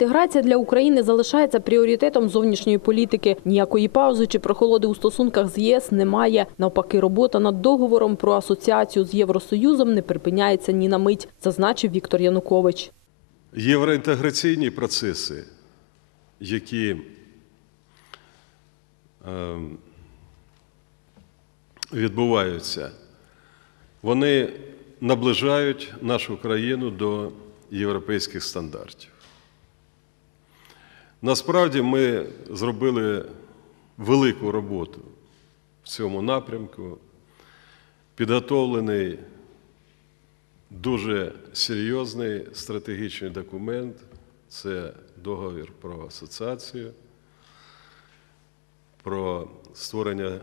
Євроінтеграція для України залишається пріоритетом зовнішньої політики. Ніякої паузи чи прохолоди у стосунках з ЄС немає. Навпаки, робота над договором про асоціацію з Євросоюзом не припиняється ні на мить, зазначив Віктор Янукович. Євроінтеграційні процеси, які е, відбуваються, вони наближають нашу країну до європейських стандартів. Насправді ми зробили велику роботу в цьому напрямку, підготовлений дуже серйозний стратегічний документ це договір про асоціацію, про створення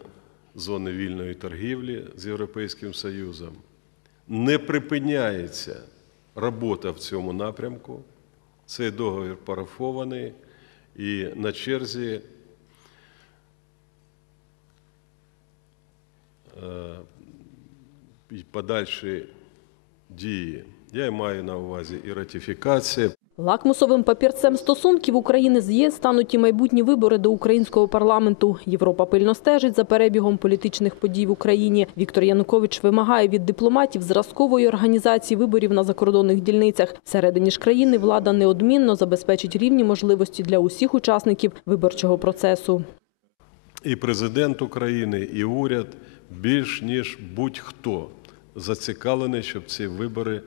зони вільної торгівлі з Європейським Союзом. Не припиняється робота в цьому напрямку. Цей договір парафований і на черзі е, подальші дії. Я маю на увазі і ратифікація. Лакмусовим папірцем стосунків України з ЄС стануть і майбутні вибори до українського парламенту. Європа пильно стежить за перебігом політичних подій в Україні. Віктор Янукович вимагає від дипломатів зразкової організації виборів на закордонних дільницях. Всередині ж країни влада неодмінно забезпечить рівні можливості для усіх учасників виборчого процесу. І президент України, і уряд більш ніж будь-хто зацікавлений, щоб ці вибори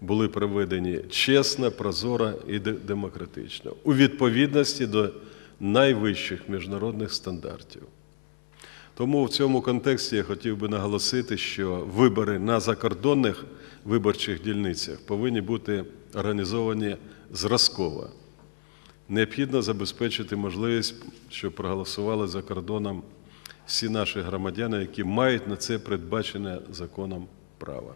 були проведені чесно, прозоро і де- демократично у відповідності до найвищих міжнародних стандартів. Тому в цьому контексті я хотів би наголосити, що вибори на закордонних виборчих дільницях повинні бути організовані зразково. Необхідно забезпечити можливість, щоб проголосували за кордоном всі наші громадяни, які мають на це передбачене законом право.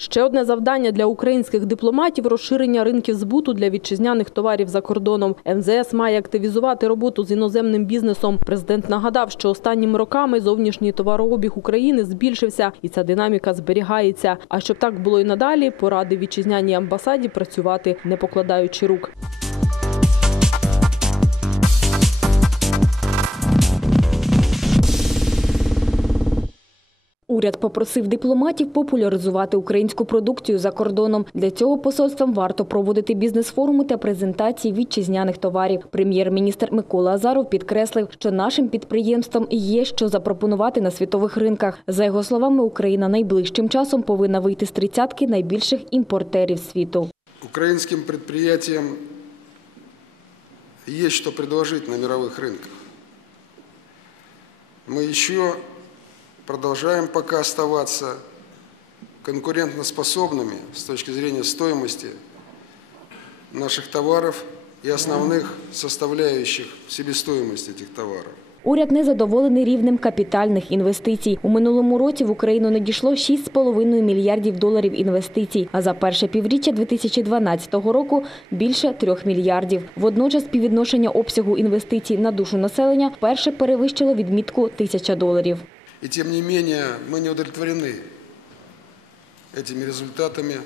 Ще одне завдання для українських дипломатів – розширення ринків збуту для вітчизняних товарів за кордоном. МЗС має активізувати роботу з іноземним бізнесом. Президент нагадав, що останніми роками зовнішній товарообіг України збільшився, і ця динаміка зберігається. А щоб так було і надалі, поради вітчизняній амбасаді працювати, не покладаючи рук. Уряд попросив дипломатів популяризувати українську продукцію за кордоном. Для цього посольствам варто проводити бізнес-форуми та презентації вітчизняних товарів. Прем'єр-міністр Микола Азаров підкреслив, що нашим підприємствам є що запропонувати на світових ринках. За його словами, Україна найближчим часом повинна вийти з тридцятки найбільших імпортерів світу. Украинским предприятиям есть что предложить на мировых рынках. Мы еще продолжаем пока оставаться конкурентоспособными с точки зрения стоимости наших товаров и основных составляющих себестоимости этих товаров. Уряд не задоволений рівнем капітальних інвестицій. У минулому році в Україну надійшло 6,5 мільярдів доларів інвестицій, а за перше півріччя 2012 року – більше 3 мільярдів. Водночас співвідношення обсягу інвестицій на душу населення вперше перевищило відмітку 1000 доларів. И тем не менее мы не удовлетворены этими результатами.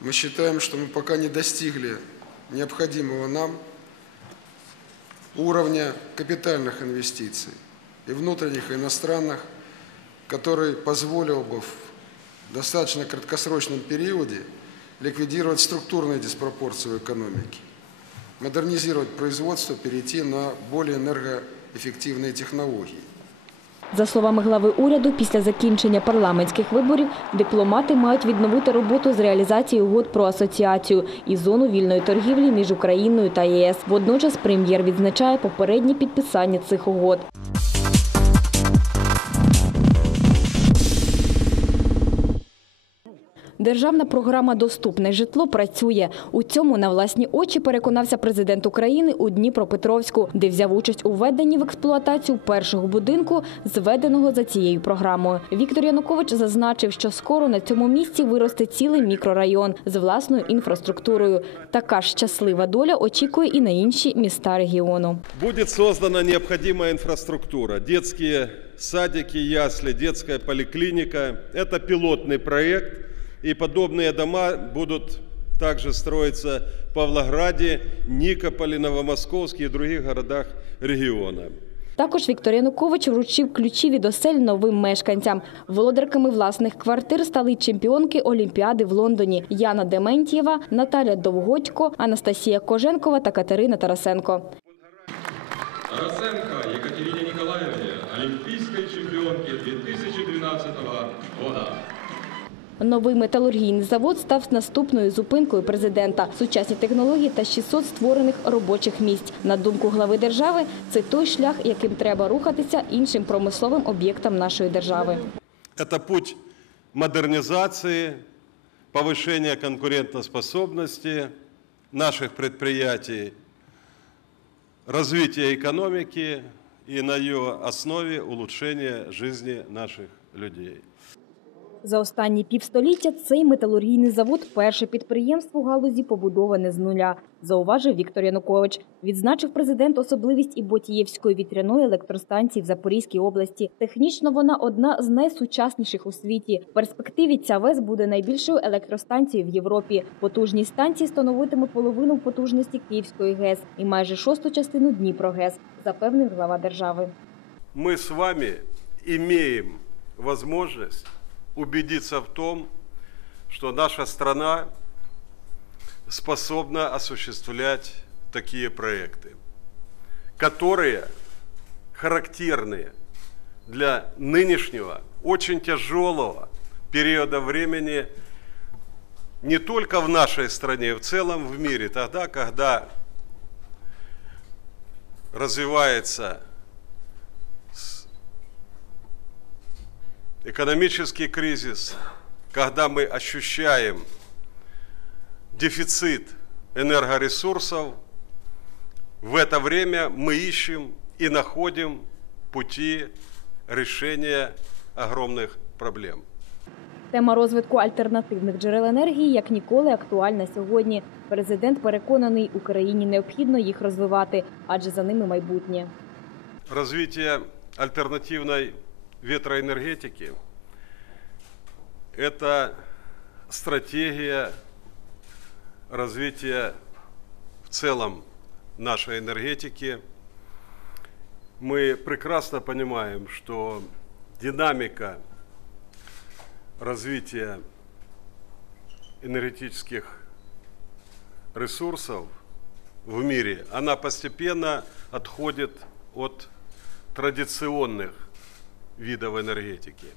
Мы считаем, что мы пока не достигли необходимого нам уровня капитальных инвестиций и внутренних, и иностранных, который позволил бы в достаточно краткосрочном периоде ликвидировать структурные диспропорции в экономике, модернизировать производство, перейти на более энергоэффективные технологии. За словами глави уряду, після закінчення парламентських виборів дипломати мають відновити роботу з реалізації угод про асоціацію і зону вільної торгівлі між Україною та ЄС. Водночас прем'єр відзначає попереднє підписання цих угод. Державна програма Доступне житло працює. У цьому на власні очі переконався президент України у Дніпропетровську, де взяв участь у введенні в експлуатацію першого будинку, зведеного за цією програмою. Віктор Янукович зазначив, що скоро на цьому місці виросте цілий мікрорайон з власною інфраструктурою. Така ж щаслива доля очікує і на інші міста регіону. Будет создана необходимая инфраструктура. Детские садики, ясли, детская поликлиника. Это пилотный проект, и подобные дома будут также строится в Павлограде, Никополе, Новомосковске и других городах региона. Також Віктор Янукович вручив ключі від осель новим мешканцям. Володарками власних квартир стали чемпіонки Олімпіади в Лондоні Яна Дементьєва, Наталя Довгодько, Анастасія Коженкова та Катерина Тарасенко. Тарасенко Екатерине Николаевне, олимпийской чемпионке 2012 года. Новий металургійний завод став наступною зупинкою президента. Сучасні технології та 600 створених робочих місць. На думку глави держави, це той шлях, яким треба рухатися іншим промисловим об'єктам нашої держави. Это путь модернизации, повышения конкурентоспособности наших предприятий, развития экономики и на ее основе улучшения жизни наших людей. За останні півстоліття цей металургійний завод – перше підприємство галузі побудоване з нуля, зауважив Віктор Янукович. Відзначив президент особливість і Ботієвської вітряної електростанції в Запорізькій області. Технічно вона одна з найсучасніших у світі. В перспективі ця ВЕС буде найбільшою електростанцією в Європі. Потужність станції становитиме половину потужності Київської ГЕС і майже шосту частину Дніпрогес, запевнив глава держави. Мы с вами имеем возможность убедиться в том, что наша страна способна осуществлять такие проекты, которые характерны для нынешнего, очень тяжелого периода времени не только в нашей стране, в целом в мире, тогда, когда развивается экономический кризис, когда мы ощущаем дефицит энергоресурсов, в это время мы ищем и находим пути решения огромных проблем. Тема розвитку альтернативних джерел енергії як ніколи актуальна сьогодні. Президент переконаний, Україні необхідно їх розвивати, адже за ними майбутнє. Развитие альтернативной ветроэнергетики – это стратегия развития в целом нашей энергетики. Мы прекрасно понимаем, что динамика развития энергетических ресурсов в мире, она постепенно отходит от традиционных видов энергетики.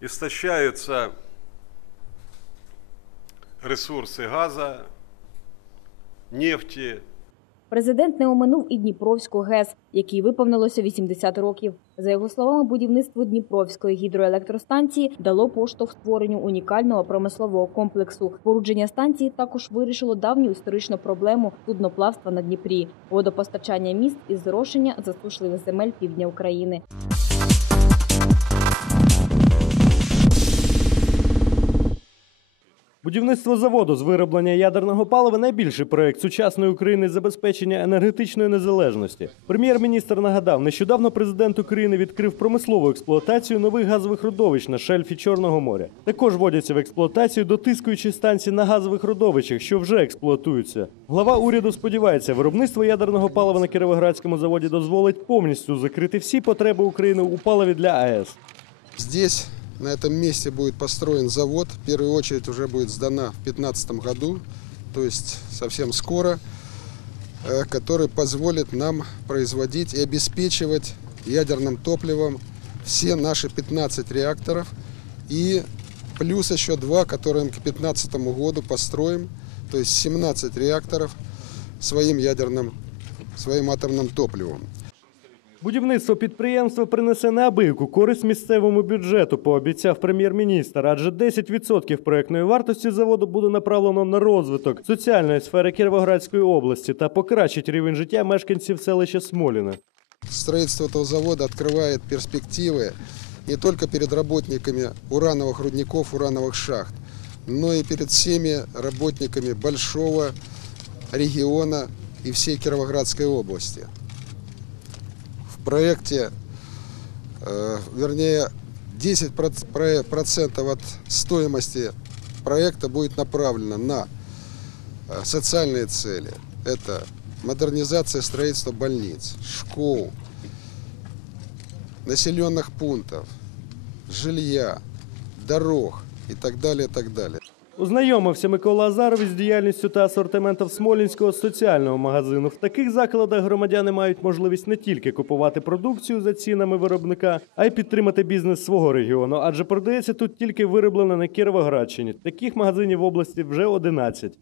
Истощаются ресурсы газа, нефти, Президент не оминув і Дніпровську ГЕС, якій виповнилося 80 років. За його словами, будівництво Дніпровської гідроелектростанції дало поштовх створенню унікального промислового комплексу. Спорудження станції також вирішило давню історичну проблему судноплавства на Дніпрі, водопостачання міст і зрошення засушливих земель півдня України. Будівництво заводу з вироблення ядерного палива найбільший проект сучасної України забезпечення енергетичної незалежності. Прем'єр-міністр нагадав, нещодавно президент України відкрив промислову експлуатацію нових газових родовищ на шельфі Чорного моря. Також вводяться в експлуатацію дотискуючі станції на газових родовищах, що вже експлуатуються. Глава уряду сподівається, виробництво ядерного палива на Кіровоградському заводі дозволить повністю закрити всі потреби України у паливі для АЕС. Здесь, на этом месте, будет построен завод. В первую очередь уже будет сдана в 2015 году, то есть совсем скоро, э, который позволит нам производить и обеспечивать ядерным топливом все наши 15 реакторов и плюс еще два, которые мы к 2015 году построим, то есть 17 реакторов своим ядерным, своим атомным топливом. Будівництво підприємства принесе неабияку користь місцевому бюджету, пообіцяв прем'єр-міністр. Адже 10% проектної вартості заводу буде направлено на розвиток соціальної сфери Кіровоградської області та покращить рівень життя мешканців селища Смоліна. Строительство этого завода открывает перспективы не только перед работниками урановых рудников, урановых шахт, но и перед всеми работниками большого региона и всей Кировоградской области. Проекте, э, вернее, 10% от стоимости проекта будет направлено на А Социальные цели – это модернизация строительства больниц, школ, населенных пунктов, жилья, дорог и так далее, и так далее. Ознайомився Микола Азаров із діяльністю та асортиментом Смолінського соціального магазину. В таких закладах громадяни мають можливість не тільки купувати продукцію за цінами виробника, а й підтримати бізнес свого регіону. Адже продається тут тільки вироблена на Кіровоградщині. Таких магазинів в області вже 11.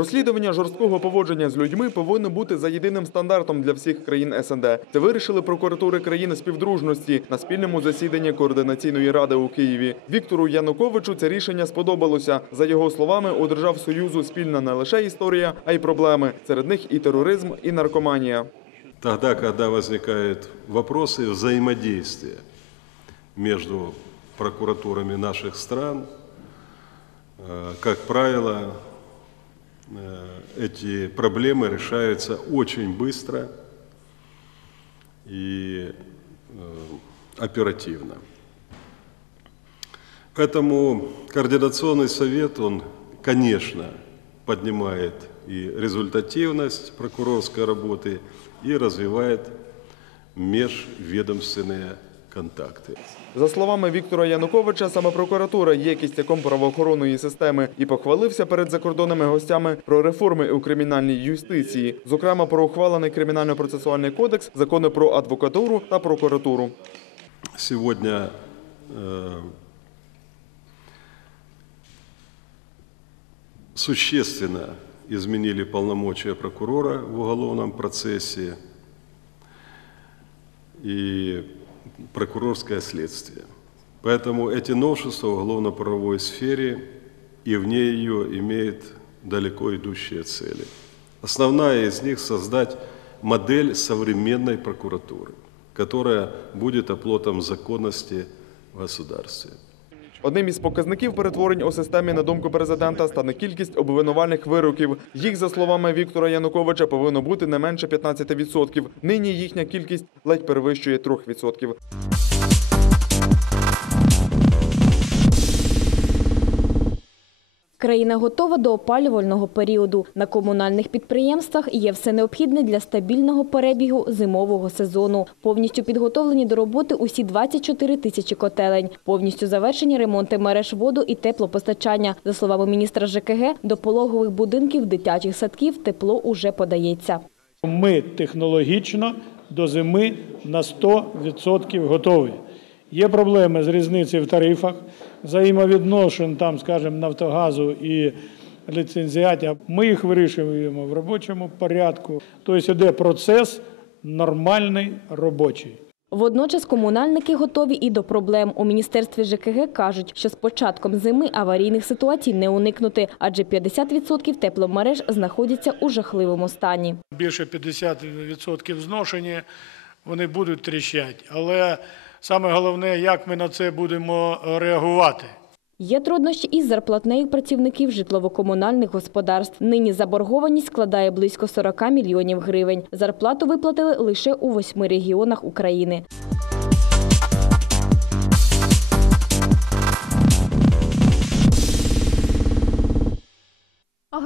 Розслідування жорсткого поводження з людьми повинно бути за єдиним стандартом для всіх країн СНД. Це вирішили прокуратури країн співдружності на спільному засіданні координаційної ради у Києві. Віктору Януковичу це рішення сподобалося. За його словами, у держав Союзу спільна не лише історія, а й проблеми. Серед них і тероризм, і наркоманія. Тогда, когда возникают вопросы взаимодействия между прокуратурами наших стран, э, как правило, э, эти проблемы решаются очень быстро и э, оперативно. Поэтому Координационный совет, он, конечно, поднимает и результативность прокурорской работы, и развивает межведомственные контакты. За словами Віктора Януковича, саме прокуратура є кістяком правоохоронної системи і похвалився перед закордонними гостями про реформи у кримінальній юстиції, зокрема про ухвалений кримінально-процесуальний кодекс, закони про адвокатуру та прокуратуру. Сегодня э, существенно изменили полномочия прокурора в уголовном процессе и прокурорское следствие. Поэтому эти новшества в уголовно-правовой сфере и вне ее имеют далеко идущие цели. Основная из них – создать модель современной прокуратуры, которая будет оплотом законности в государстве. Одним із показників перетворень у системі, на думку президента, стане кількість обвинувальних вироків. Їх, за словами Віктора Януковича, повинно бути не менше 15%. Нині їхня кількість ледь перевищує 3%. Країна готова до опалювального періоду. На комунальних підприємствах є все необхідне для стабільного перебігу зимового сезону. Повністю підготовлені до роботи усі 24 тисячі котелень. Повністю завершені ремонти мереж воду і теплопостачання. За словами міністра ЖКГ, до пологових будинків, дитячих садків тепло уже подається. Ми технологічно до зими на 100% готові. Є проблеми з різницею в тарифах, взаємовідношень там, скажімо, Нафтогазу і ліцензіатів. Ми їх вирішуємо в робочому порядку. Тобто йде процес нормальний робочий. Водночас комунальники готові і до проблем. У міністерстві ЖКГ кажуть, що з початком зими аварійних ситуацій не уникнути, адже 50% тепломереж знаходяться у жахливому стані. Більше 50% зношені, вони будуть тріщати. Але саме головне, як ми на це будемо реагувати. Є труднощі із зарплатнею працівників житлово-комунальних господарств. Нині заборгованість складає близько 40 мільйонів гривень. Зарплату виплатили лише у восьми регіонах України.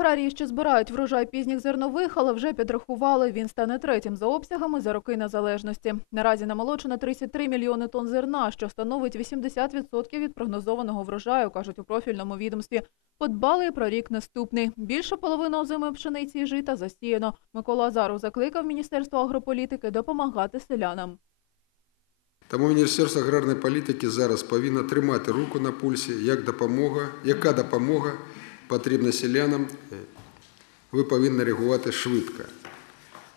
Аграрії, що збирають врожай пізніх зернових, але вже підрахували, він стане третім за обсягами за роки незалежності. Наразі намолочено 33 мільйони тонн зерна, що становить 80% від прогнозованого врожаю, кажуть у профільному відомстві. Подбали про рік наступний. Більше половини озимої пшениці і жита засіяно. Микола Азаров закликав Міністерство агрополітики допомагати селянам. Тому Міністерство аграрної політики зараз повинно тримати руку на пульсі, як допомога, яка допомога потрібна селянам, е, ви повинні реагувати швидко.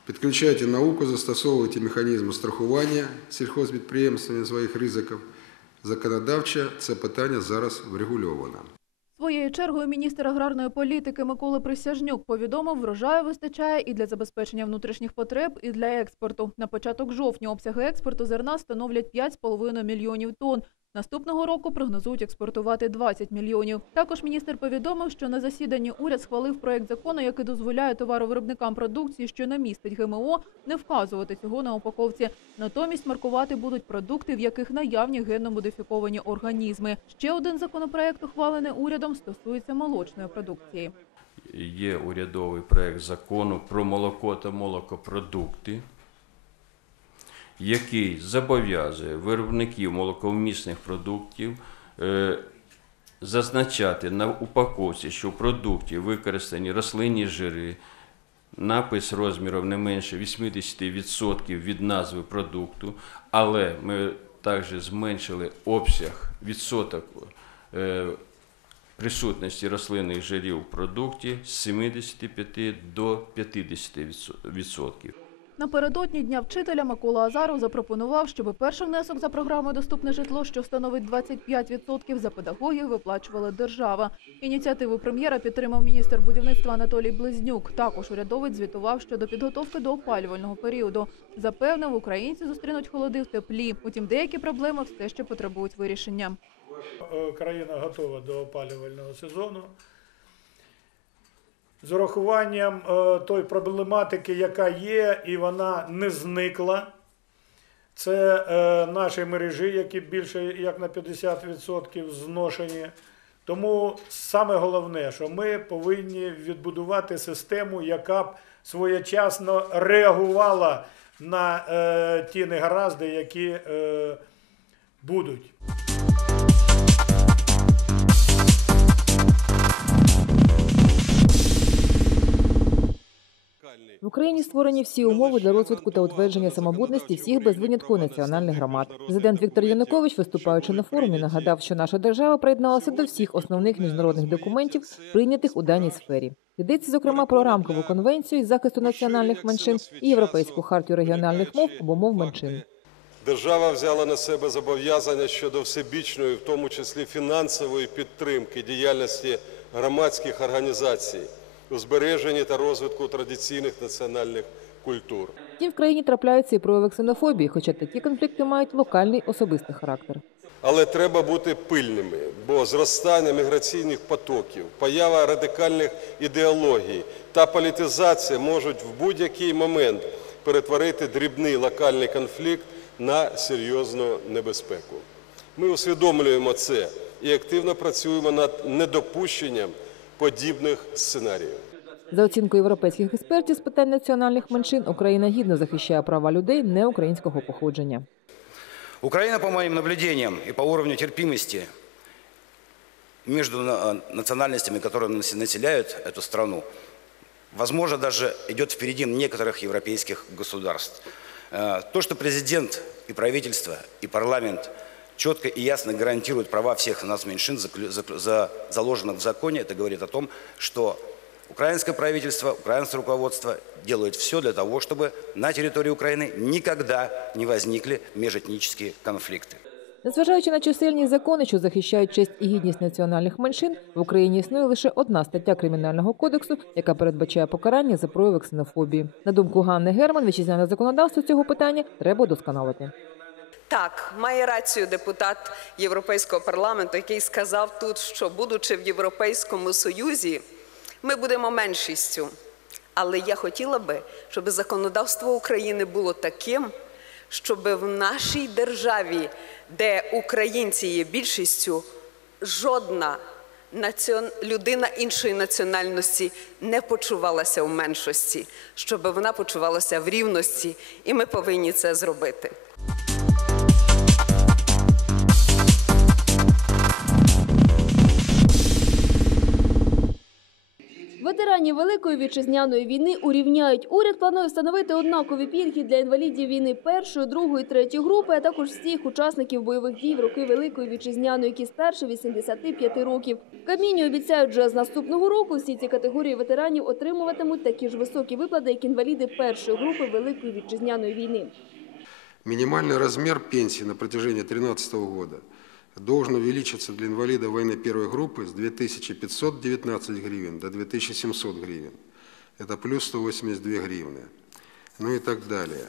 Підключайте науку, застосовуйте механізми страхування сільхозпідприємствами своїх ризиків. Законодавчо це питання зараз врегульовано. Своєю чергою міністр аграрної політики Микола Присяжнюк повідомив, врожаю вистачає і для забезпечення внутрішніх потреб, і для експорту. На початок жовтня обсяги експорту зерна становлять 5,5 мільйонів тонн. Наступного року прогнозують експортувати 20 мільйонів. Також міністр повідомив, що на засіданні уряд схвалив проект закону, який дозволяє товаровиробникам продукції, що не містить ГМО, не вказувати цього на упаковці. Натомість маркувати будуть продукти, в яких наявні генно-модифіковані організми. Ще один законопроект, ухвалений урядом, стосується молочної продукції. Є урядовий проект закону про молоко та молокопродукти, який зобов'язує виробників молоковмісних продуктів е, зазначати на упаковці, що в продукті використані рослинні жири, напис розміром не менше 80% від назви продукту, але ми також зменшили обсяг відсоток е, присутності рослинних жирів в продукті з 75 до 50%. Напередодні Дня вчителя Микола Азаров запропонував, щоб перший внесок за програмою «Доступне житло», що становить 25% за педагогів, виплачувала держава. Ініціативу прем'єра підтримав міністр будівництва Анатолій Близнюк. Також урядовець звітував щодо підготовки до опалювального періоду. Запевнив, українці зустрінуть холоди в теплі. Утім, деякі проблеми все ще потребують вирішення. Е, Країна готова до опалювального сезону. З урахуванням е, той проблематики, яка є, і вона не зникла. Це е, наші мережі, які більше як на 50% зношені. Тому саме головне, що ми повинні відбудувати систему, яка б своєчасно реагувала на е, ті негаразди, які будуть. В Україні створені всі умови для розвитку та утвердження самобутності всіх без винятку національних громад. Президент Віктор Янукович, виступаючи на форумі, нагадав, що наша держава приєдналася до всіх основних міжнародних документів, прийнятих у даній сфері. Йдеться зокрема про рамкову конвенцію із захисту національних меншин і європейську хартію регіональних мов або мов меншин. Держава взяла на себе зобов'язання щодо всебічної, в тому числі фінансової підтримки діяльності громадських організацій у збереженні та розвитку традиційних національних культур. Втім, в країні трапляються і прояви ксенофобії, хоча такі конфлікти мають локальний особистий характер. Але треба бути пильними, бо зростання міграційних потоків, поява радикальних ідеологій та політизація можуть в будь-який момент перетворити дрібний локальний конфлікт на серйозну небезпеку. Ми усвідомлюємо це і активно працюємо над недопущенням подібних сценаріїв. За оцінкою європейських експертів з питань національних меншин, Україна гідно захищає права людей неукраїнського походження. Украина, по моим наблюдениям и по уровню терпимости между на- национальностями, которые нас- населяют эту страну, возможно, даже идет впереди некоторых европейских государств. Э, То, что президент и правительство, и парламент четко и ясно гарантируют права всех нас меньшин, заклю- заклю- за- заложенных в законе, это говорит о том, что украинское правительство, украинское руководство делают все для того, чтобы на территории Украины никогда не возникли межэтнические конфликты. Незважаючи на чисельні закони, що захищають честь і гідність національних меншин, в Україні існує лише одна стаття кримінального кодексу, яка передбачає покарання за прояви ксенофобії. На думку Ганни Герман, вітчизняне законодавство цього питання треба удосконалити. Так, має рацію депутат Європейського парламенту, який сказав тут, що будучи в Європейському Союзі, ми будемо меншістю. Але я хотіла би, щоб законодавство України було таким, щоб в нашій державі, де українці є більшістю, жодна націон... людина іншої національності не почувалася в меншості, щоб вона почувалася в рівності, і ми повинні це зробити. Ветеранів Великої вітчизняної війни урівняють. Уряд планує встановити однакові пільги для інвалідів війни першої, другої, третьої групи, а також всіх учасників бойових дій в роки Великої вітчизняної, які старше 85 років. В обіцяють, вже з наступного року всі ці категорії ветеранів отримуватимуть такі ж високі виплати, як інваліди першої групи Великої вітчизняної війни. Минимальный размер пенсии на протяжении 2013 года должен увеличиться для инвалида войны первой группы с 2519 гривен до 2700 гривен. Это плюс 182 гривны. Ну и так далее.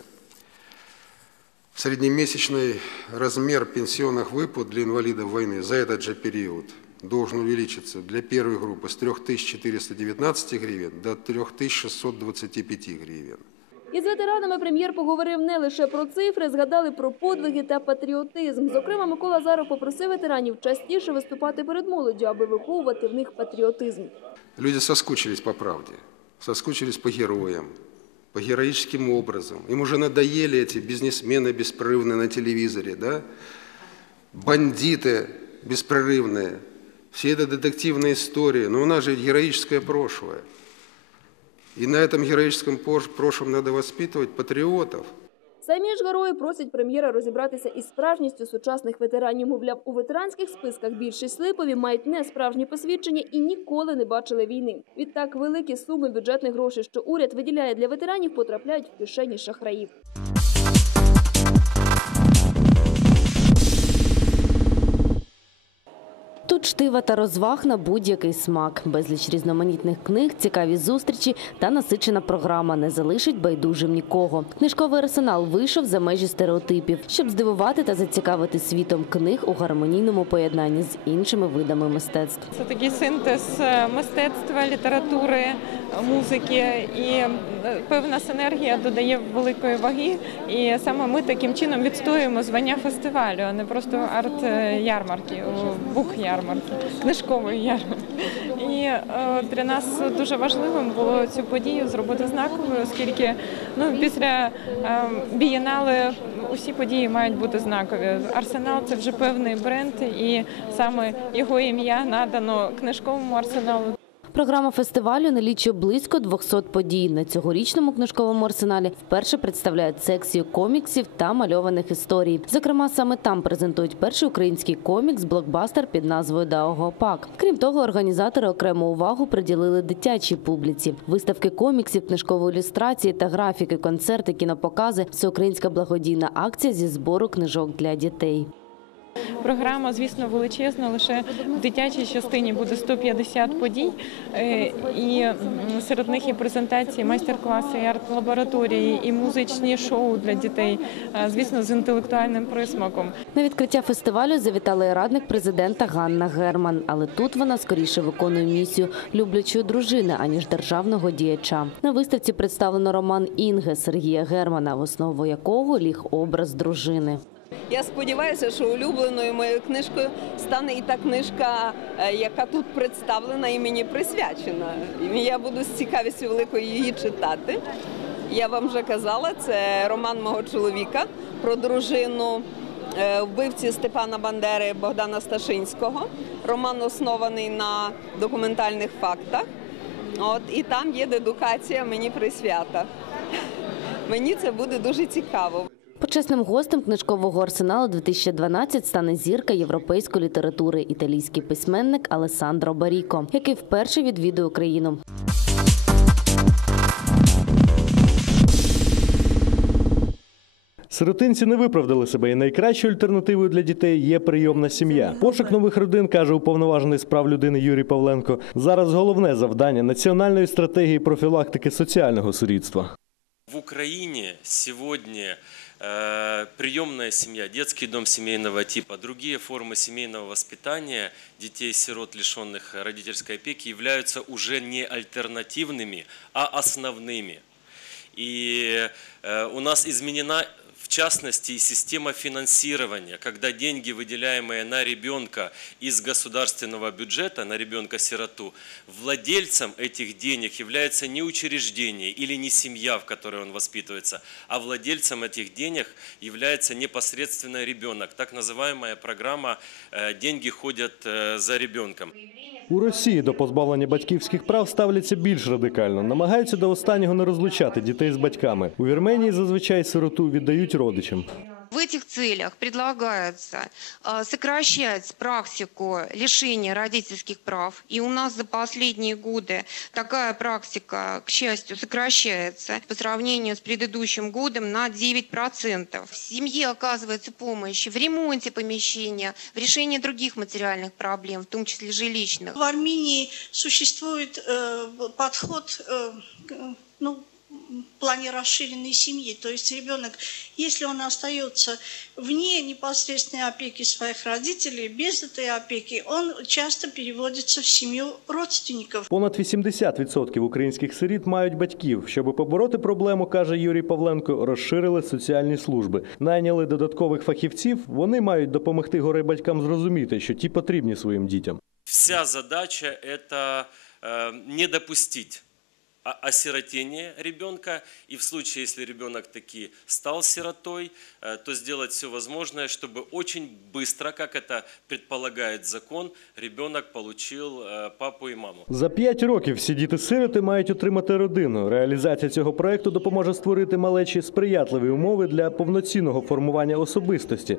Среднемесячный размер пенсионных выплат для инвалидов войны за этот же период должен увеличиться для первой группы с 3419 гривен до 3625 гривен. Із ветеранами прем'єр поговорив не лише про цифри, згадали про подвиги та патріотизм. Зокрема, Микола Азаров попросив ветеранів частіше виступати перед молоддю, аби виховувати в них патріотизм. Люди соскучились по правде, соскучились по героям, по героическим образам. Им уже надоели эти бизнесмены беспрерывные на телевизоре, да? бандиты беспрерывные. Все это детективные истории. Но у нас же героическое прошлое. И на этом героическом прошлом надо воспитывать патриотов. Самі ж герої просять прем'єра розібратися із справжністю сучасних ветеранів. Мовляв, у ветеранських списках більшість липові мають не справжні посвідчення і ніколи не бачили війни. Відтак, великі суми бюджетних грошей, що уряд виділяє для ветеранів, потрапляють в кишені шахраїв. Тут штива та розваг на будь-який смак, безліч різноманітних книг, цікаві зустрічі та насичена програма не залишить байдужим нікого. Книжковий арсенал вийшов за межі стереотипів, щоб здивувати та зацікавити світом книг у гармонійному поєднанні з іншими видами мистецтв. Це такий синтез е, мистецтва, літератури, музики і е, певна синергія додає великої ваги. І саме ми таким чином відстоюємо звання фестивалю, а не просто арт-ярмарки, бук-ярмарки, книжкової ярмарки. І е, для нас дуже важливим було цю подію зробити знаковою, оскільки ну, після е, бієнали усі події мають бути знакові. Арсенал це вже певний бренд, і саме його ім'я надано книжковому арсеналу. Програма фестивалю налічує близько 200 подій. На цьогорічному книжковому арсеналі вперше представляють секцію коміксів та мальованих історій. Зокрема, саме там презентують перший український комікс блокбастер під назвою Дао Гопак. Крім того, організатори окрему увагу приділили дитячій публіці. Виставки коміксів, книжкової ілюстрації та графіки, концерти, кінопокази всеукраїнська благодійна акція зі збору книжок для дітей. Програма, звісно, величезна. Лише в дитячій частині буде 150 подій, Е, і серед них і презентації, майстер-класи, і арт-лабораторії, і музичні шоу для дітей, е, звісно, з інтелектуальним присмаком. На відкриття фестивалю завітала і радник президента Ганна Герман, але тут вона скоріше виконує місію люблячої дружини аніж державного діяча. На виставці представлено роман Інге Сергія Германа, в основу якого ліг образ дружини. Я сподіваюся, що улюбленою моєю книжкою стане і та книжка, е, яка тут представлена і мені присвячена. Я буду з цікавістю великою її читати. Я вам вже казала, це роман мого чоловіка про дружину е, вбивці Степана Бандери Богдана Сташинського. Роман оснований на документальних фактах. От і там є дедукація мені присвята. Мені це буде дуже цікаво. Почесним гостем книжкового арсеналу 2012 стане зірка європейської літератури, італійський письменник Алесандро Баріко, який вперше відвідує Україну. Сиротинці не виправдали себе, і найкращою альтернативою для дітей є прийомна сім'я. Пошук нових родин каже уповноважений з прав людини Юрій Павленко. Зараз головне завдання національної стратегії профілактики соціального сирітства. В Украине сегодня э, приемная семья, детский дом семейного типа, другие формы семейного воспитания детей-сирот, лишенных родительской опеки, являются уже не альтернативными, а основными. И э, у нас изменена в частности, и система финансирования, когда деньги, выделяемые на ребенка из государственного бюджета, на ребенка-сироту, владельцем этих денег является не учреждение или не семья, в которой он воспитывается, а владельцем этих денег является непосредственно ребенок. Так называемая программа э, «Деньги ходят э, за ребенком». У Росії до позбавлення батьківських прав ставляться більш радикально. Намагаються до останнього не розлучати дітей з батьками. У Вірменії зазвичай сироту віддають родичам. В этих целях предлагается э, сокращать практику лишения родительских прав. И у нас за последние годы такая практика, к счастью, сокращается по сравнению с предыдущим годом на 9%. В семье оказывается помощь в ремонте помещения, в решении других материальных проблем, в том числе жилищных. В Армении существует э, подход, э, ну, в плане расширенной семьи. То есть ребенок, если он остается вне непосредственной опеки своих родителей, без этой опеки, он часто переводится в семью родственников. Понад 80% українських сиріт мають батьків. Щоб побороти проблему, каже Юрій Павленко, розширили соціальні служби. Найняли додаткових фахівців. Вони мають допомогти горе батькам зрозуміти, що ті потрібні своїм дітям. Вся задача – это э, не допустить о- осиротения ребенка, и в случае, если ребенок таки стал сиротой, э, то сделать все возможное, чтобы очень быстро, как это предполагает закон, ребенок получил э, папу и маму. За п'ять років всі діти-сироти мають отримати родину. Реалізація цього проекту допоможе створити малечі сприятливі умови для повноцінного формування особистості.